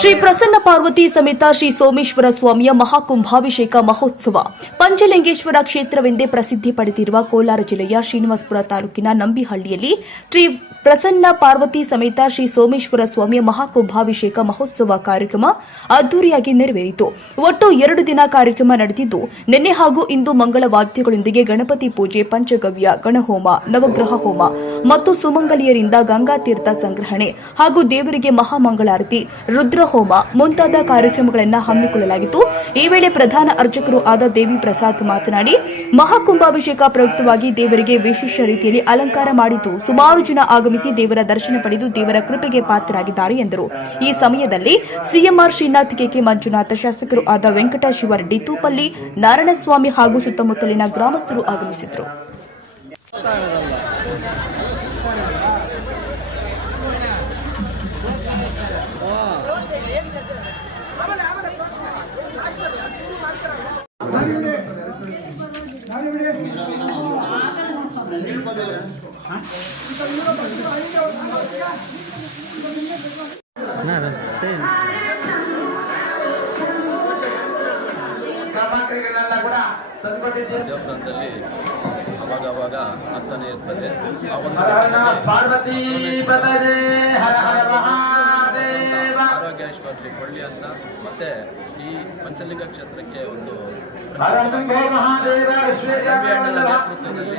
ಶ್ರೀ ಪ್ರಸನ್ನ ಪಾರ್ವತಿ ಸಮೇತ ಶ್ರೀ ಸೋಮೇಶ್ವರ ಸ್ವಾಮಿಯ ಮಹಾಕುಂಭಾಭಿಷೇಕ ಮಹೋತ್ಸವ. ಪಂಚಲಿಂಗೇಶ್ವರ ಕ್ಷೇತ್ರವೆಂದೇ ಪ್ರಸಿದ್ಧಿ ಪಡೆದಿರುವ ಕೋಲಾರ ಜಿಲ್ಲೆಯ ಶ್ರೀನಿವಾಸಪುರ ತಾಲೂಕಿನ ನಂಬಿಹಳ್ಳಿಯಲ್ಲಿ ಶ್ರೀ ಪ್ರಸನ್ನ ಪಾರ್ವತಿ ಸಮೇತ ಶ್ರೀ ಸೋಮೇಶ್ವರ ಸ್ವಾಮಿಯ ಮಹಾಕುಂಭಾಭಿಷೇಕ ಮಹೋತ್ಸವ ಕಾರ್ಯಕ್ರಮ ಅದ್ದೂರಿಯಾಗಿ ನೆರವೇರಿತು. ಒಟ್ಟು ಎರಡು ದಿನ ಕಾರ್ಯಕ್ರಮ ನಡೆದಿದ್ದು, ನಿನ್ನೆ ಹಾಗೂ ಇಂದು ಮಂಗಳ ವಾದ್ಯಗಳೊಂದಿಗೆ ಗಣಪತಿ ಪೂಜೆ, ಪಂಚಗವ್ಯ, ಗಣಹೋಮ, ನವಗ್ರಹ ಹೋಮ ಮತ್ತು ಸುಮಂಗಲಿಯರಿಂದ ಗಂಗಾತೀರ್ಥ ಸಂಗ್ರಹಣೆ ಹಾಗೂ ದೇವರಿಗೆ ಮಹಾಮಂಗಳಾರತಿ ರುದ್ರಹೋಮ ಮುಂತಾದ ಕಾರ್ಯಕ್ರಮಗಳನ್ನು ಹಮ್ಮಿಕೊಳ್ಳಲಾಗಿತ್ತು. ಈ ವೇಳೆ ಪ್ರಧಾನ ಅರ್ಚಕರು ಆದ ದೇವಿ ಪ್ರಸಾದ್ ಮಾತನಾಡಿ ಮಹಾಕುಂಭಾಭಿಷೇಕ ಪ್ರಯುಕ್ತವಾಗಿ ದೇವರಿಗೆ ವಿಶೇಷ ರೀತಿಯಲ್ಲಿ ಅಲಂಕಾರ ಮಾಡಿದ್ದು, ಸುಮಾರು ಜನ ಆಗಮಿಸಿ ದೇವರ ದರ್ಶನ ಪಡೆದು ದೇವರ ಕೃಪೆಗೆ ಪಾತ್ರರಾಗಿದ್ದಾರೆ ಎಂದರು. ಈ ಸಮಯದಲ್ಲಿ ಸಿಎಂಆರ್ ಶ್ರೀನಾಥ್ ಕೆಕೆ ಮಂಜುನಾಥ ಶಾಸಕರು ಆದ ವೆಂಕಟ ಶಿವರೆಡ್ಡಿ ತೂಪಲ್ಲಿ ನಾರಾಯಣಸ್ವಾಮಿ ಹಾಗೂ ಸುತ್ತಮುತ್ತಲಿನ ಗ್ರಾಮಸ್ಥರು ಆಗಮಿಸಿದರು ಕೂಡ ತಂದುಕೊಟ್ಟಿದ್ದೀವಿ ದೇವಸ್ಥಾನದಲ್ಲಿ ಅವಾಗ ಅವಾಗ ಆಗ್ತಾನೆ ಇರ್ತದೆ ಪಾರ್ವತಿ ಆಸ್ಪತ್ರೆ ಕೊಳ್ಳಿ ಅಂತ. ಮತ್ತೆ ಈ ಪಂಚಲಿಂಗ ಕ್ಷೇತ್ರಕ್ಕೆ ಒಂದು ನೇತೃತ್ವದಲ್ಲಿ